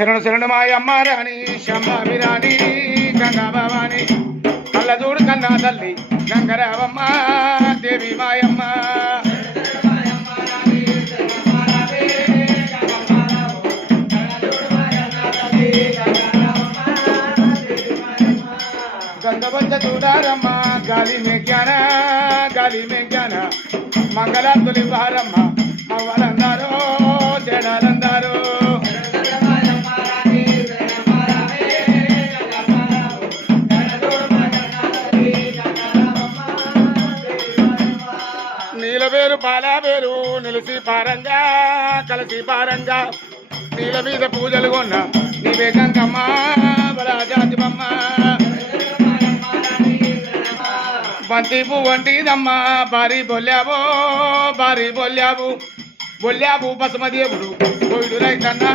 శరణు శరణు మాయమ్మ రాణి శంభామి రాణి గంగా భవాని కళ్ళజూడు కన్నా తల్లి గంగరావమ్మ దేవి మాయమ్మ గంగబొచ్చ చూడారమ్మ గాలి మే జ్ఞాన మంగళాతులి వారమ్మ మవ్వలందారో చెడాలందారో నీలవేరు పాలావేరు నిలిసి పారంగా కలిసి పారంగా నీల మీద పూజలు కొన్న నీవే గంగమ్మ బలాజాతిమమ్మ బంతి పువ్వంటిదమ్మా భారీ బొల్లాబు బసమదేవుడు కోయిడు రైతన్నా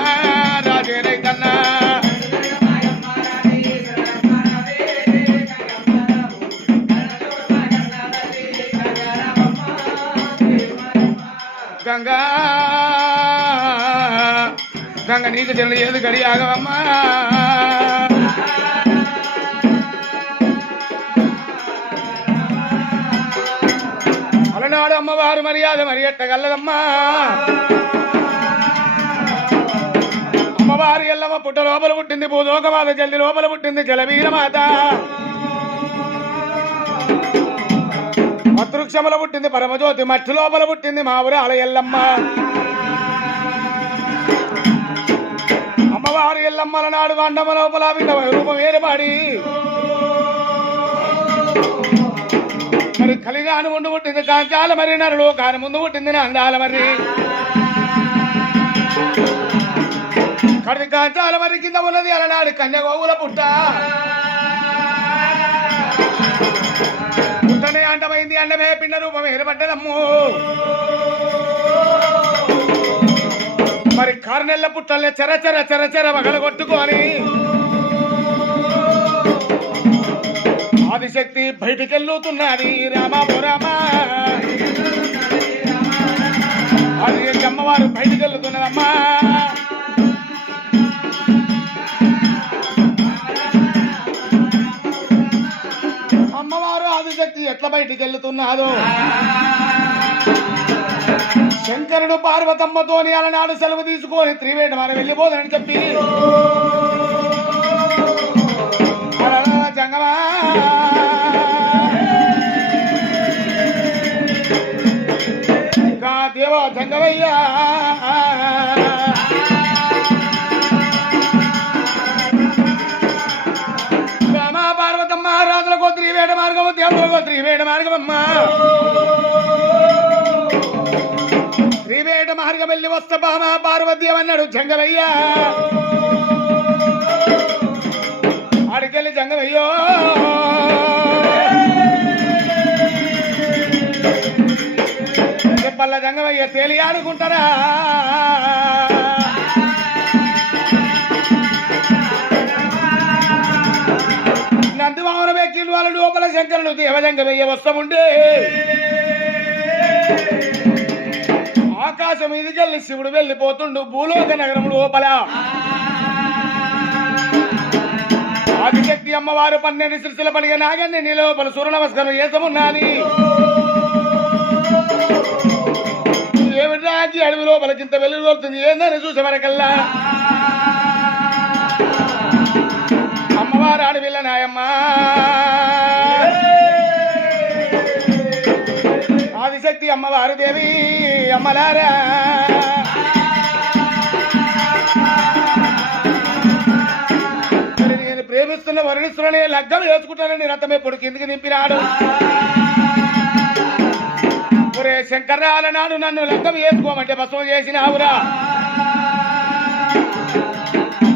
రాజే రైతన్నా గంగా నీకు చెల్లి ఏది గడి ఆగవమ్మా అలనాడు అమ్మవారు మర్యాద ఎట్టగల్లదమ్మా అమ్మవారు ఎల్లమ్మ పుట్ట లోపల పుట్టింది భూలోకమాత జల్ది లోపల పుట్టింది జలవీరమాత మతృక్షమల పుట్టింది పరమజ్యోతి మట్టి లోపల పుట్టింది మా ఊరాల ఎల్లమ్మ అమ్మవారు ఎల్లమ్మల నాడు వండమ లోపల రూపం ఏర్పాడి మరి కలిగాను ముందు పుట్టింది కాంచాల మరి నరుడు కాని ముందు పుట్టింది నందాల మరి కడి కాంచాల మరి కింద ఉన్నది అలనాడు కన్యగోవుల పుట్ట పుట్టనే అంటమైంది అండమే పిండ రూపం ఏర్పడ్డదమ్ము మరి కారునెల్ల పుట్టల్ని చెర మగలు కొట్టుకొని ఆదిశక్తి బయటికెళ్ళుతున్నది రామాబో రామా ఆదిశక్తి అమ్మవారు బయటికెళ్ళుతున్నదమ్మా అమ్మవారు ఆదిశక్తి ఎట్లా బయటికెళ్ళుతున్నాదో శంకరుడు పార్వతమ్మతోని అలనాడు సెలవు తీసుకొని త్రివేట వారు వెళ్ళిపోదని చెప్పి జంగమా దేవా జంగమయ్యా రామా పార్వతమ్మ రాజులకు త్రివేట మార్గము దేవులకు త్రివేట మార్గమమ్మా త్రివేట మార్గం వెళ్ళి వస్తా బామా పార్వతి అన్నాడు జంగమయ్యా ఆడికెళ్ళి జంగమయ్యో చెప్పల్ల జంగమయ్య తేలి ఆడుకుంటారా నందివామన వ్యక్తులు వాళ్ళ లోపల శంకరుడు దేవజంగమయ్య వస్తాముండే ఆకాశం ఇదికెళ్ళి శివుడు వెళ్ళిపోతుండు భూలోక నగరం లోపల ఆదిశక్తి అమ్మవారు 12 శిరసుల పడిగ నాగన్ని నీ లోపల సూర్య నమస్కారం చేసమున్నాని ఏమిటి రాజీ అడవి లోపల కింద వెలుగుతుంది ఏందని చూసే వరకల్లా అమ్మవారు అడవిల్ల నాయమ్మ ఆదిశక్తి అమ్మవారు దేవి అమ్మలారా ప్రేమిస్తున్న వర్ణిస్తున్న లగ్గం వేసుకుంటానని రథం ఎప్పుడు కిందికి నింపినాడు ఒరే శంకర్రాల నాడు నన్ను లగ్గం వేసుకోమంటే భస్మం చేసినావురా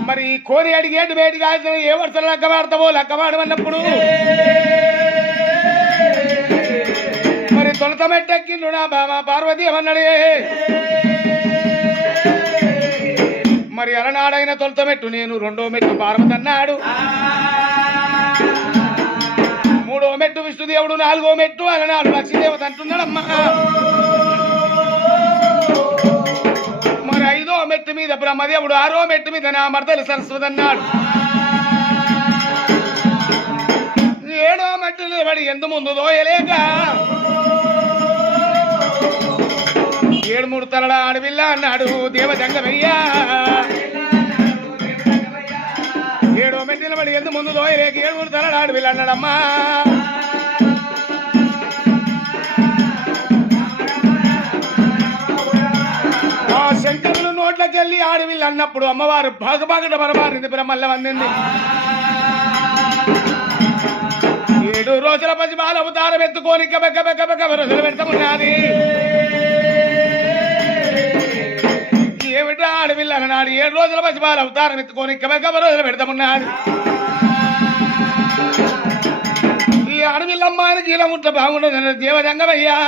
మరి కోరి అడిగేటు బయటికి ఆడిన ఏ వర్షం లగ్గమాడతావో లగ్గమాడమన్నప్పుడు మరి తొలత మెట్టెక్కిండు నా బామ పార్వతి ఏమన్నాడే మరి అలనాడైన తొలత మెట్టు నేను 2వ మెట్టు పార్వతి అన్నాడు 3వ మెట్టు విష్ణుదేవుడు 4వ మెట్టు అలనాడు లక్ష్మీదేవత అంటున్నాడమ్మా మరి 5వ మెట్టు మీద బ్రహ్మదేవుడు ఆరో మెట్టు మీద నా మర్దలు సరస్వతి అన్నాడు. ఏడో మెట్టు నిలబడి ఎందు ముందు దోయలేక 7 తలల ఆడవిల్ల అన్నాడు దేవజంగమయ్యా. 7 మెట్టు నిలబడి ఎందు ముందు దోయలేక 7 తలల ఆడవిల్ల అన్నాడమ్మా. శంకరులు నోట్లకెళ్ళి ఆడవిల్లు అన్నప్పుడు అమ్మవారు బాగబాగట బరబారింది, బ్రహ్మల్ల వందింది. 7 రోజుల పసిబాల అవతారం ఎత్తుకొని రోజులు పెడతామున్నది. ఏమిటా ఆడవిల్లు అన్నాడు. 7 రోజుల పసిబాల అవతారం ఎత్తుకొని రోజులు పెడతామున్నది. ఈ ఆడవిల్లమ్మానికి ఇలా ముట్ల బాగుండదు దేవజంగమయ్యా.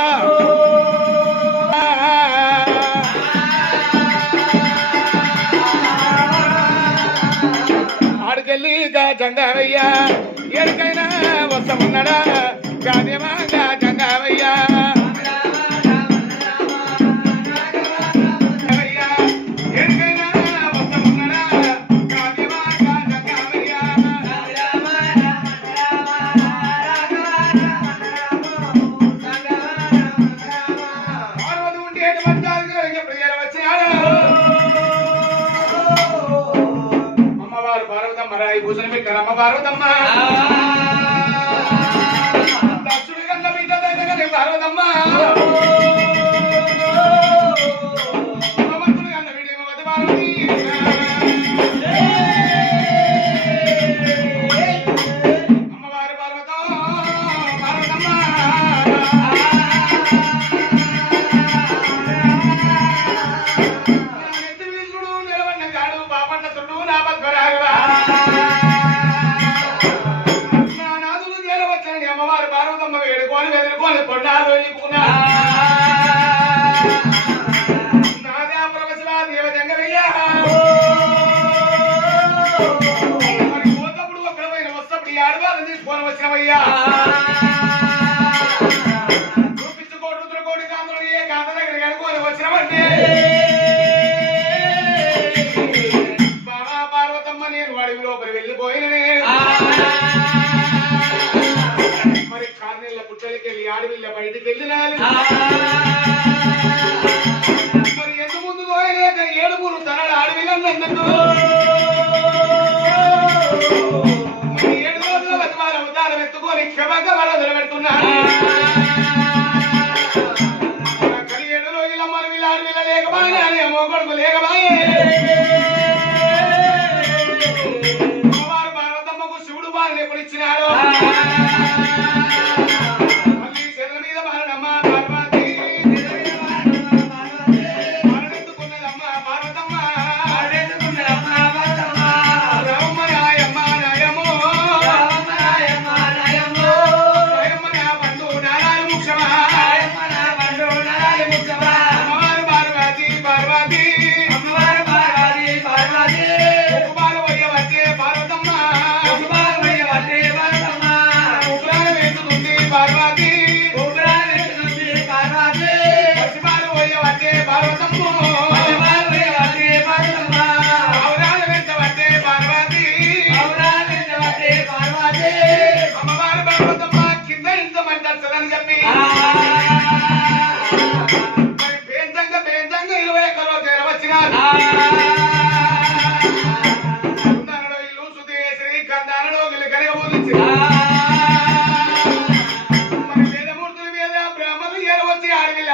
ఆడికెళ్ళి జంగవయ్యా ఎడికైనా వస్తమున్నాడా గాదేవా జంగవయ్యా. ఎడికైనా వస్తమున్నాడా గాదేవా జంగవయ్యా. పార్వతి ఉంటే ప్రియాలు వచ్చినాడు. పార్వతమ్మ రాయి భూషణ పెట్టారమ్మ పార్వతమ్మ. దక్షుడి కన్న బిడ్డ దగ్గర పార్వతమ్మ. భగవంతుడి కన్న బిడ్డ పార్వతి. అమ్మవారి పార్వతం పార్వతమ్మ. నిలబడిన కాడు పాపన్న చుట్టూ నా బద్వరాగవా. అమ్మవారు పార్వతమ్మ వేడుకొని వెదురుకొని పొన్నాలు వెళ్ళిపోకున్నా. నాదే ప్రవచలా దేవజంగమయ్యా. మరి పోతప్పుడు ఒక్కడ పోయిన వస్తప్పుడు ఈ ఆడవాళ్ళని తీసుకొని వచ్చినవయ్యా. చూపించుకోడు రుద్రకోడి కాంతులు ఏ కాంత దగ్గరికి అనుకోని వచ్చినవంటే బాబా పార్వతమ్మ నేను అడవి లోపలి వెళ్ళిపోయిననే. మరి కార్నెళ్ళ పుట్టలకెళ్ళి ఆడవిల్ల బయటికి వెళ్ళినాలి. మరి ఎంత ముందు పోయలేక 7 తనల ఆడవిల్లన్నందుకు మరి 7 రోజుల బతిమాల అవతారం ఎత్తుకొని క్షమగా వరదలు పెడుతున్నాడు. 7 రోజుల మరి వీళ్ళ ఆడవిల్ల లేకబాయే అని మోగొడుకు లేకబాయే. అమ్మవారు పార్వతమ్మకు శివుడు బాలను ఎప్పుడు ఇచ్చినాడు.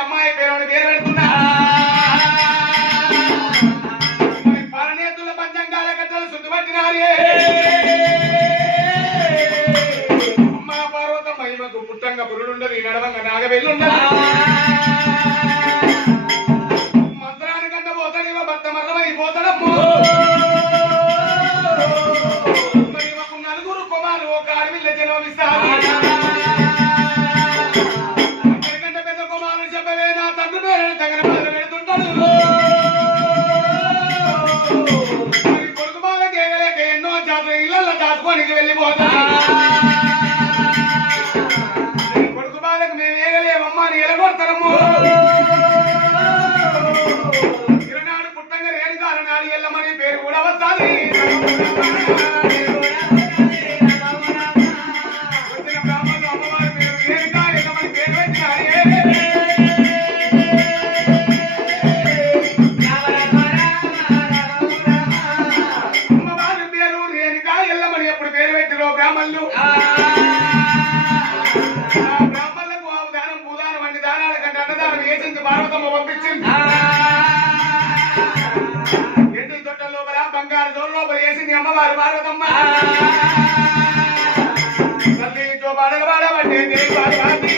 అమ్మాయి పేరు పెడుతున్నా. పరనేతుల పంచంగాల కట్టలు శుద్ధిపట్టినారే. అమ్మ పార్వతమ్మ మహిమకు పుట్టంగా పురుడుండదు, ఈ నడవంగా నాగవెల్లుండదు. మంత్రానికంట పోతాడు భర్త మరణమైపోతాడమ్మో. మరి మాకు 4 కుమారులు ఒక అడవిలో జన్మనిస్తారు. అందరికంటే పెద్ద కుమారులు చెప్పవే నా తండ్రి పేరు తగిన బాధ పెడుతుంటాడు. మరి కొడుకు బాధ కేగలేక ఎన్నో జాతర ఇళ్లలో దాచుకోనికి వెళ్ళిపోతాడు. కొడుకు బాధకు మేము ఏగలేమమ్మా అని ఎలగొడతారమ్ము. ఇరనాడు పుట్టంగా రేణుకాల నాడు ఎల్ల వచ్చిన బ్రాహ్మణులు అమ్మవారి పేరు రేణుకా ఎల్లమ్మని పేరు పెట్టినారే. అమ్మవారి పేరు రేణుకా ఎల్లమ్మని ఎప్పుడు పేరు పెట్టిరో బ్రాహ్మణులు బ్రాహ్మణులకు ఆవు దానం భూదానం వంటి దానాల కంటే అన్నదానం వేసింది పార్వతమ్మ పంపించింది. ఎండి తొట్టల లోపల బంగారు జోలు లోపల వేసింది అమ్మవారు పార్వతమ్మ. తల్లి చోపాడలు వాడబట్టే దేవి పార్వతి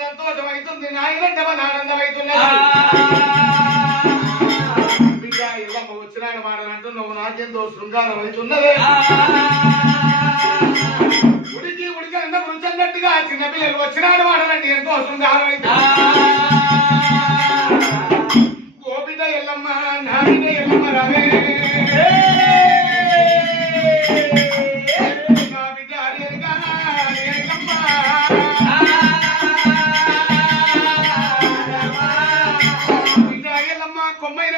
సంతోషమైతుంది నాయనంటే ఆనందమైతున్నది. బిడ్డ ఇల్లమ్మ వచ్చినాడు మాటలంటూ నువ్వు నాకెంతో శృంగారం అవుతున్నది. ఉడికి అన్న వృచ్చన్నట్టుగా చిన్నపిల్లలు వచ్చినాడు మాటలంటే ఎంతో శృంగారం అవుతుంది. ఓ బిడ్డ ఎల్లమ్మ నా బిడ్డ ఎల్లమ్మ రావే కొమ్మైన